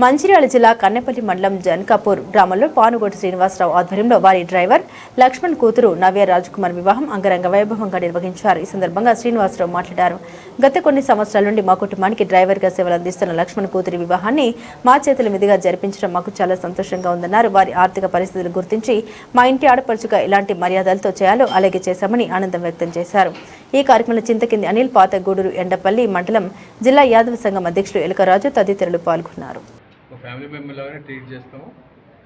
మంచిర్యాల జిల్లా కన్నెపల్లి మండలం జన్కాపూర్ గ్రామంలో పానుగోటి శ్రీనివాసరావు ఆధ్వర్యంలో వారి డ్రైవర్ లక్ష్మణ్ కూతురు నవ్య రాజ్కుమార్ వివాహం అంగరంగ వైభవంగా నిర్వహించారు. ఈ సందర్భంగా శ్రీనివాసరావు మాట్లాడారు. గత కొన్ని సంవత్సరాల నుండి మా కుటుంబానికి డ్రైవర్గా సేవలు అందిస్తున్న లక్ష్మణ్ కూతురి వివాహాన్ని మా చేతుల మీదుగా జరిపించడం మాకు చాలా సంతోషంగా ఉందన్నారు. వారి ఆర్థిక పరిస్థితులు గుర్తించి మా ఇంటి ఆడపడుచుగా ఎలాంటి మర్యాదలతో చేయాలో అలాగే చేశామని ఆనందం వ్యక్తం చేశారు. ఈ కార్యక్రమంలో చింతకింది అనిల్, పాతగూడూరు, ఎండపల్లి మండలం జిల్లా యాదవ సంఘం అధ్యక్షులు ఎలకరాజు తదితరులు పాల్గొన్నారు. ఫ్యామిలీ మెంబర్ లాగానే ట్రీట్ చేస్తాము.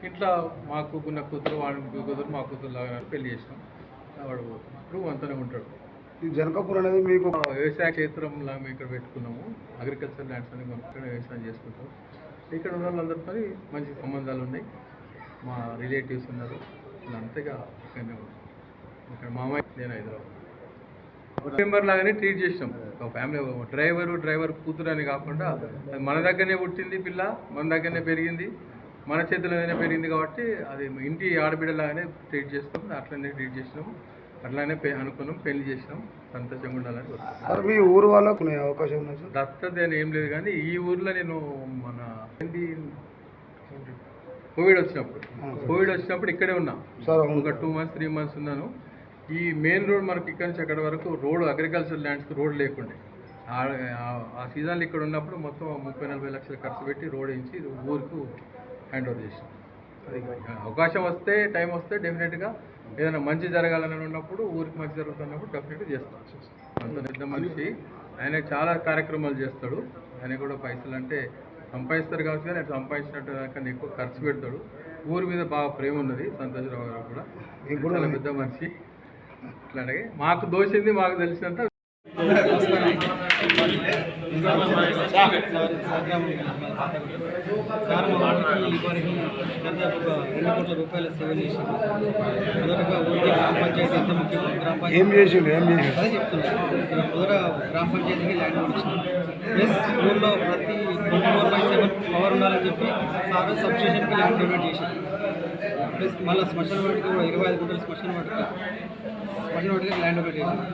ఇట్లా మాకు ఉన్న కూతురు వాడి కూతురు మా కూతురు లాగా పెళ్లి చేసినాం. వాడు ఇప్పుడు అంతనే ఉంటాడు. ఈ జనకాపూర్ అనేది మీకు వ్యవసాయ క్షేత్రంలా మేము ఇక్కడ పెట్టుకున్నాము. అగ్రికల్చర్ ల్యాండ్స్ అని ఇక్కడ వ్యవసాయం చేసుకుంటాం. ఇక్కడ ఉన్న వాళ్ళందరితో మంచి సంబంధాలు ఉన్నాయి. మా రిలేటివ్స్ ఉన్నారు. అంతగా ఇక్కడనే ఉంటాం. ఇక్కడ మామయ్య, నేను హైదరాబాద్ మెంబర్ లాగానే ట్రీట్ చేసినాం. ఒక ఫ్యామిలీ డ్రైవర్ కూతురు అని కాకుండా మన దగ్గరనే పుట్టింది పిల్ల, మన దగ్గరనే పెరిగింది, మన చేతుల్లోనే పెరిగింది కాబట్టి అది ఇంటి ఆడబిడ్డలాగానే ట్రీట్ చేస్తాం. అట్లనే ట్రీట్ చేసినాం. అట్లానే అనుకున్నాం, పెళ్లి చేసినాం. సంతోషంగా ఉండాలని. మీ ఊరు వాళ్ళకు అవకాశం ఉంది? దత్తత అని ఏం లేదు, కానీ ఈ ఊర్లో నేను మన కోవిడ్ వచ్చినప్పుడు ఇక్కడే ఉన్నా. ఒక 2 months 3 months ఉన్నాను. ఈ మెయిన్ రోడ్ మనకి ఇక్కడ నుంచి అక్కడ వరకు రోడ్, అగ్రికల్చర్ ల్యాండ్స్కి రోడ్ లేకుండే. ఆ సీజన్లో ఇక్కడ ఉన్నప్పుడు మొత్తం 30-40 లక్షలు ఖర్చు పెట్టి రోడ్ వేయించి ఊరికి హ్యాండ్ ఓవర్ చేసాం. అవకాశం వస్తే, టైం వస్తే డెఫినెట్గా ఏదైనా మంచి జరగాలని ఉన్నప్పుడు, ఊరికి మంచి జరుగుతున్నప్పుడు డెఫినెట్గా చేస్తాం. అంత పెద్ద మనిషి ఆయన, చాలా కార్యక్రమాలు చేస్తాడు. ఆయన కూడా పైసలు అంటే సంపాదిస్తారు కావచ్చు, కానీ సంపాదించినట్టు కన్నా ఎక్కువ ఖర్చు పెడతాడు. ఊరి మీద బాగా ప్రేమ ఉన్నది సంతోషరావు గారు కూడా. చాలా పెద్ద మనిషి. అట్లాగే మాకు దోషింది, మాకు తెలిసినంత. రూపాయల సేవ చేసి మొదటగా ఊరికి గ్రామ పంచాయతీ ఎంత ముఖ్యం, ఏం చేసిండు అదే చెప్తున్నాను. మొదట గ్రామ పంచాయతీకి ల్యాండ్ ఇచ్చినాం. ప్లస్ ఊళ్ళో ప్రతి 24/7 పవర్ ఉండాలని చెప్పి సార్ సబ్స్టేషన్కి ల్యాండ్ డొనేట్ చేసింది. ప్లస్ మళ్ళీ శ్మశాన వాటికి 25 గుంటల శ్మశాన వాటికి ల్యాండ్ డొనేట్ చేసింది.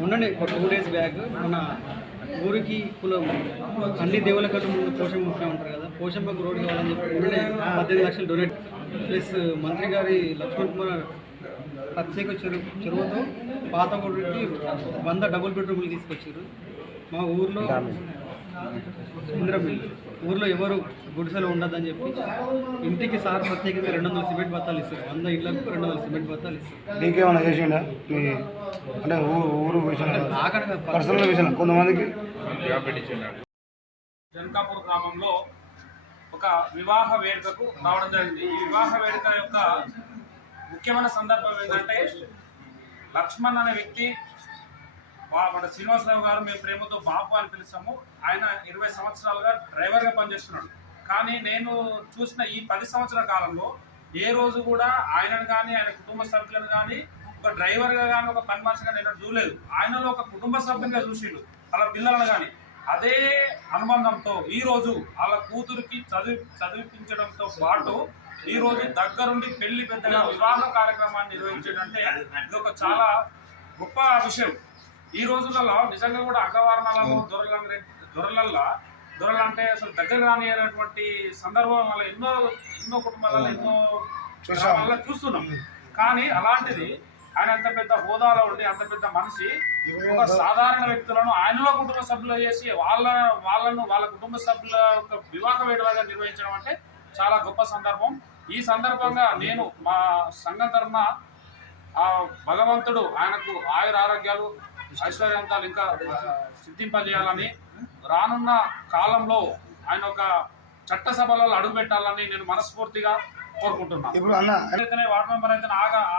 మొన్ననే ఒక 2 days బ్యాక్ మన ఊరికి కులం అన్ని దేవుల కంటే ముందు పోషమ్మ ఉంటారు కదా, పోషమ్మకు రోడ్డు కావాలని చెప్పి 18 లక్షలు డొనేట్. ప్లస్ మంత్రి గారి లక్ష్మణ్ కుమార్ ప్రత్యేక చెరువుతో పాతగూడూరికి 100 డబుల్ బెడ్రూమ్లు తీసుకొచ్చారు. మా ఊర్లో ఇంద్రమిల్లు ఊర్లో ఎవరు గుడిసెలో ఉండదని చెప్పి ఇంటికి సార్ ప్రత్యేకంగా 200 సిమెంట్ బత్తాలు ఇస్తారు. 100 ఇళ్లకు 200 సిమెంట్ బత్తాలు ఇస్తారు. నీకేమైనా చేసిండా? అంటే ఊరు పర్సనల్ విషయం కొంతమందికి. జన్కాపూర్ గ్రామంలో ఒక వివాహ వేడుకకు రావడం జరిగింది. ఈ వివాహ వేడుక యొక్క ముఖ్యమైన సందర్భం ఏంటంటే, లక్ష్మణ్ అనే వ్యక్తి, మన శ్రీనివాసరావు గారు మేము ప్రేమతో బాపు అని పిలుస్తాము. ఆయన 20 సంవత్సరాలుగా డ్రైవర్గా పనిచేస్తున్నాడు. కానీ నేను చూసిన ఈ 10 సంవత్సరాల కాలంలో ఏ రోజు కూడా ఆయనను కానీ, ఆయన కుటుంబ సభ్యులను కానీ, ఒక డ్రైవర్గా కానీ, ఒక పని మనిషిగా నేను చూడలేదు. ఆయనలో ఒక కుటుంబ సభ్యునిగా చూసిండు, వాళ్ళ పిల్లలను కానీ. అదే అనుబంధంతో ఈరోజు వాళ్ళ కూతురికి చదివించడంతో పాటు ఈరోజు దగ్గరుండి పెళ్లి పెద్దగా వివాహ కార్యక్రమాన్ని నిర్వహించడంటే ఇది ఒక చాలా గొప్ప విషయం. ఈ రోజులలో నిజంగా కూడా అగ్రవర్ణాలలో దొరలు అంటే అసలు దగ్గర రానిటువంటి సందర్భం వల్ల ఎన్నో కుటుంబాలలో ఎన్నో చూస్తున్నాం. కానీ అలాంటిది ఆయన అంత పెద్ద హోదాలో ఉండి, అంత పెద్ద మనిషి, ఒక సాధారణ వ్యక్తులను ఆయనలో కుటుంబ సభ్యులు చేసి వాళ్ళ కుటుంబ సభ్యుల యొక్క వివాహ వేడుకగా నిర్వహించడం అంటే చాలా గొప్ప సందర్భం. ఈ సందర్భంగా నేను మా సంఘం తరఫున భగవంతుడు ఆయనకు ఆయుర ఆరోగ్యాలు, ఐశ్వర్యంతాలు ఇంకా సిద్ధింపజేయాలని, రానున్న కాలంలో ఆయన ఒక చట్టసభలలో అడుగుపెట్టాలని నేను మనస్ఫూర్తిగా కోరుకుంటున్నాను. వార్డు మెంబర్ అయితే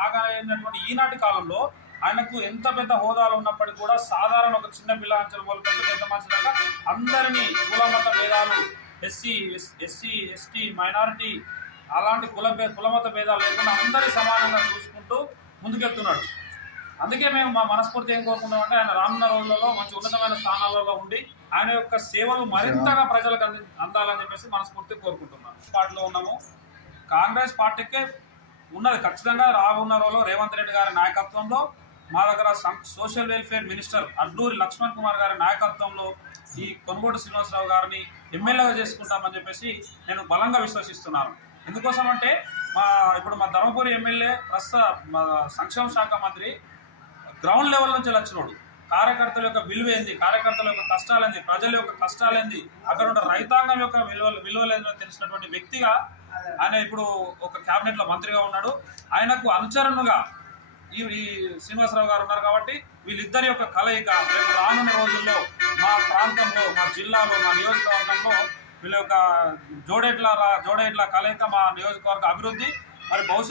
ఆగైనటువంటి ఈనాటి కాలంలో ఆయనకు ఎంత పెద్ద హోదాలు ఉన్నప్పటికీ కూడా సాధారణ ఒక చిన్న పిల్ల అంచెల మొదలుపెట్టి పెద్ద మనిషి దాకా అందరినీ కులమత భేదాలు, ఎస్సీ ఎస్టీ మైనారిటీ అలాంటి కులమత భేదాలు లేకుండా అందరి సమానంగా చూసుకుంటూ ముందుకెళ్తున్నాడు. అందుకే మేము మా మనస్ఫూర్తి ఏం కోరుకుంటామంటే, ఆయన రానున్న రోజులలో మంచి ఉన్నతమైన స్థానాలలో ఉండి ఆయన యొక్క సేవలు మరింతగా ప్రజలకు అందాలని చెప్పేసి మనస్ఫూర్తి కోరుకుంటున్నాను. పార్టీలో ఉన్నాము. కాంగ్రెస్ పార్టీకే ఉన్నది ఖచ్చితంగా. రానున్న రోజుల్లో రేవంత్ రెడ్డి గారి నాయకత్వంలో, మా దగ్గర social welfare minister Adluri Lakshman Kumar గారి నాయకత్వంలో ఈ కొనుగోడు శ్రీనివాసరావు గారిని ఎమ్మెల్యేగా చేసుకుంటామని చెప్పేసి నేను బలంగా విశ్వసిస్తున్నాను. ఎందుకోసం అంటే ఇప్పుడు మా ధర్మపురి ఎమ్మెల్యే ప్రస్తుత సంక్షేమ శాఖ మంత్రి గ్రౌండ్ లెవెల్ నుంచి వచ్చినోడు. కార్యకర్తల యొక్క విలువ ఏంది, కార్యకర్తల యొక్క కష్టాలేంది, ప్రజల యొక్క కష్టాలేంది, అక్కడ ఉన్న రైతాంగం యొక్క విలువలేదో తెలిసినటువంటి వ్యక్తిగా ఆయన ఇప్పుడు ఒక క్యాబినెట్లో మంత్రిగా ఉన్నాడు. ఆయనకు అనుచరునుగా ఈ శ్రీనివాసరావు గారు ఉన్నారు కాబట్టి వీళ్ళిద్దరి యొక్క కలయిక రేపు రానున్న రోజుల్లో మా ప్రాంతంలో, మా జిల్లాలో, మా నియోజకవర్గంలో వీళ్ళ యొక్క జోడేట్ల కలయిక మా నియోజకవర్గ అభివృద్ధి మరి భవిష్యత్తు